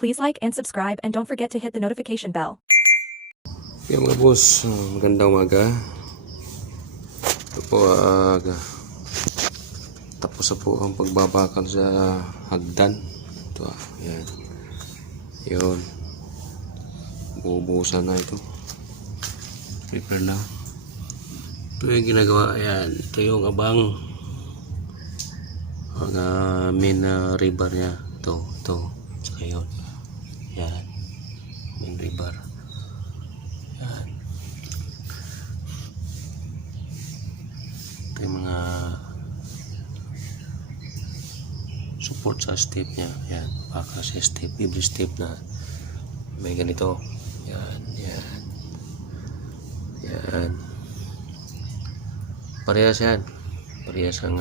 Please like and subscribe and don't forget to hit the notification bell. Okay mga boss, magandang umaga. Ito po, tapos na po ang pagbabakal sa hagdan. Ito yan. Yun. Bubuhusan na ito. Prepare na. Ito yung ginagawa, ayan. Ito yung abang. Ang main rebar niya. Ito. Saka yun. Yan. Main rebar. Yan. Ito yung mga support sa step niya. Yan. Baka sa step. Every step na may ganito. Yan. Parehas yan. Parehas ang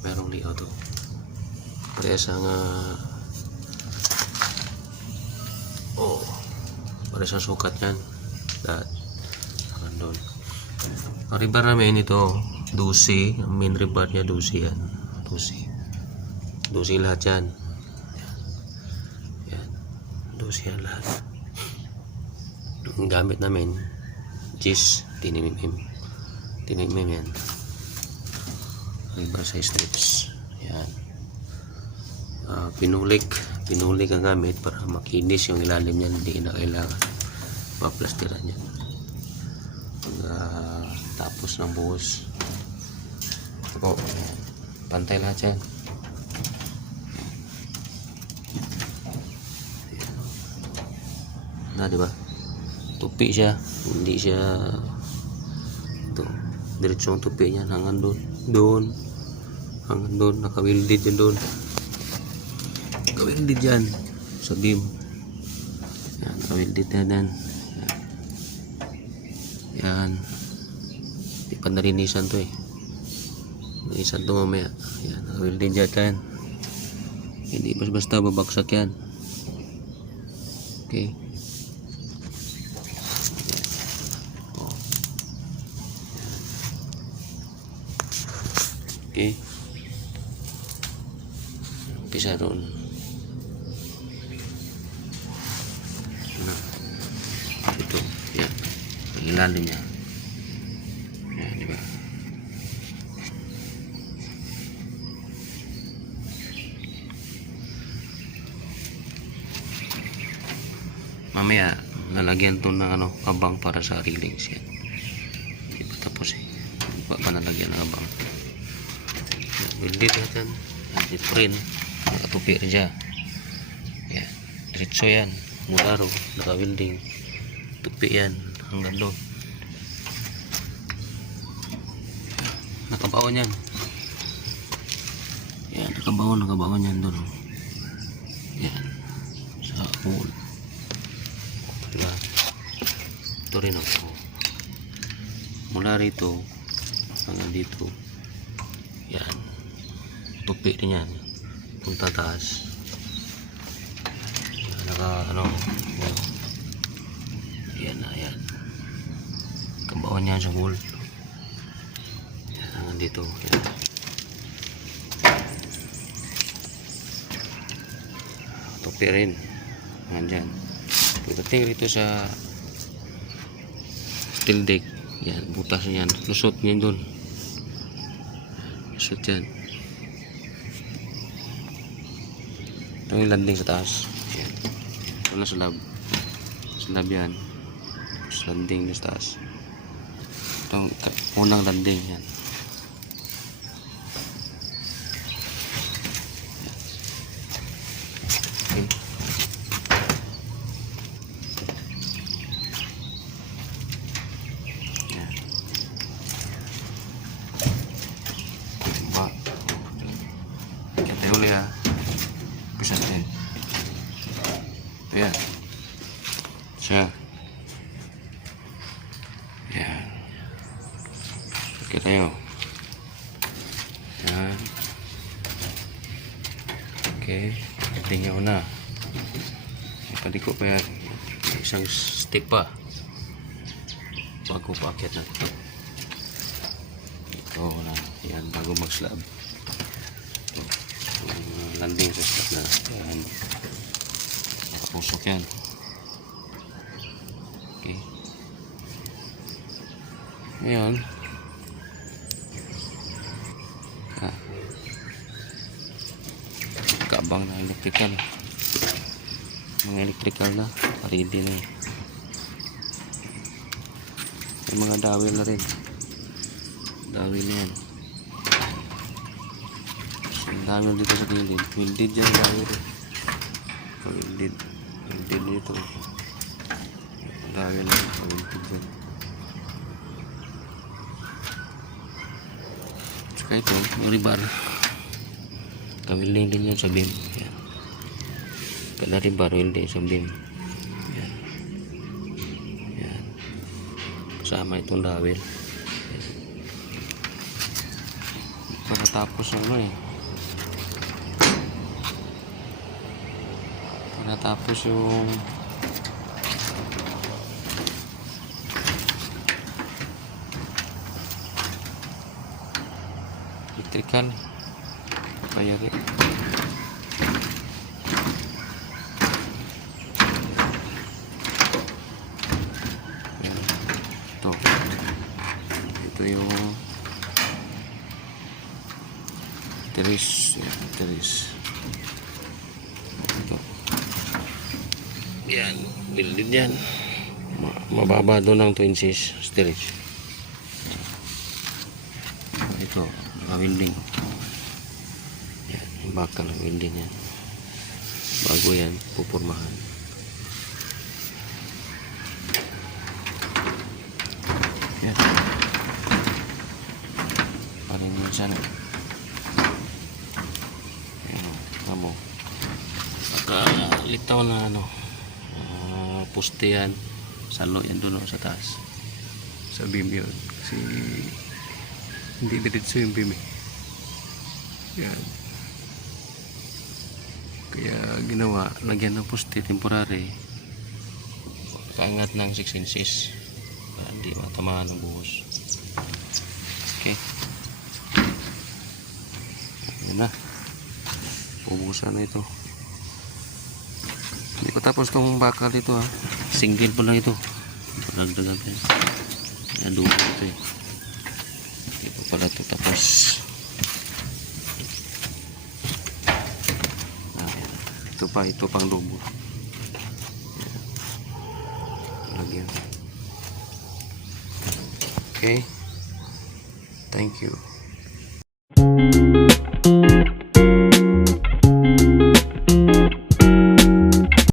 merong liho to. Parehas ang parehas ang sukat yan. Lahat. Akan doon. Ang rebar namin ito, 12. Ang main rebar niya 12 yan. 12 lahat yan. Yan. 12 yan lahat. Ang gamit namin, gis, 10mm yan. Rebar sa strips. Yan. Pinulik ang gamit para makinis yung ilalim niyan, hindi na kailangan paplastiran yan. Tapos ng buhos ito po, pantay lahat yan. Na diba, tupi siya, hindi siya ito, diretsong tupi niyan hanggang doon hanggang doon, nakawilded yan doon. Kawildid yan sa beam. Yan, kawildid yan. Yan. Di pa narinisan to eh. Narinisan to mamaya. Yan, kawildid yan. Hindi basta babaksak yan. Okay. Okay. Umpisa doon. Ito, yan. Ang ilalim niya. Yan, diba? Mamaya, nalagyan to ng abang para sa railings yan. Hindi pa tapos eh. Hindi pa nalagyan ng abang. Buildit natin. Different. Nakatupi rin siya. Yan. Diretso yan. Mula ro. Naka-building. Tupi yan. Hanggang doon. Nakabaon yan. Yan. Nakabaon yan doon. Yan. Sa hole. Diba? Ito rin ako. Mula rito. Hanggang dito. Yan. Tupi rin yan. Punta taas. Yan. Kabawan yan sa hole. Yan, hanggang dito. Yan. Tupi rin. Hanggang dyan. Pagdating rito sa steel deck. Yan, butas yan. Lusot yan doon. Lusot yan. Ito yung landing sa taas. Yan. Ito na slab. Slab yan. Landing sa taas. Ito unang landing yan. Okay. Yan. Kita ulit ha. Bisa natin. Ito yan. Siya. Yan. Okay tayo. Yan. Okay. Tingnan ko na. Ipaliko pa yan. Isang stick pa. Bago paakyat na ito. Ito na. Yan. Bago mag-slab. Landing sa slab na. Yan. Susok yan. Okay. Ngayon. Kabang na electrical. Mga electrical na. Ready na eh. May mga dawil na rin. Dawil na yan. Ang dawil dito sa gilid. Winded dyan dawil eh. Winded. Winded dito. Dawil na. Winded dyan. Saka ito. Rebar. Kawiling din yan sa beam. Yan. Kada rebar din sa beam. Yan. Yan. Kasama itong dawil. Natapos ano eh. Natapos yung electrical. Papayari. Ito. Ito yung teris. Ito. Yan. Building yan. Mababa doon ng 2 inches storage. Ito. Naka-winding. Yan. Yung bakal ng winding yan. Bago yan. Pupurmahan. Yan. Parin yun sana. Amo. Litaw na ano. Poste yan. Salo yan doon sa taas. Sa beam yun. Kasi hindi diretso yung beam eh. Yan. Kaya ginawa, lagyan ng poste temporary. Kaangat ng 6 inches. Para hindi matamaan ng buhos. Okay. Yan na. Pubusan na ito. Hindi ko tapos itong bakal dito ha. Single pa lang ito. Nagdagan ko. Nadugo ito eh. Hindi ko pala ito tapos. Ito pa. Ito pang dugo. Lagyan. Okay. Thank you.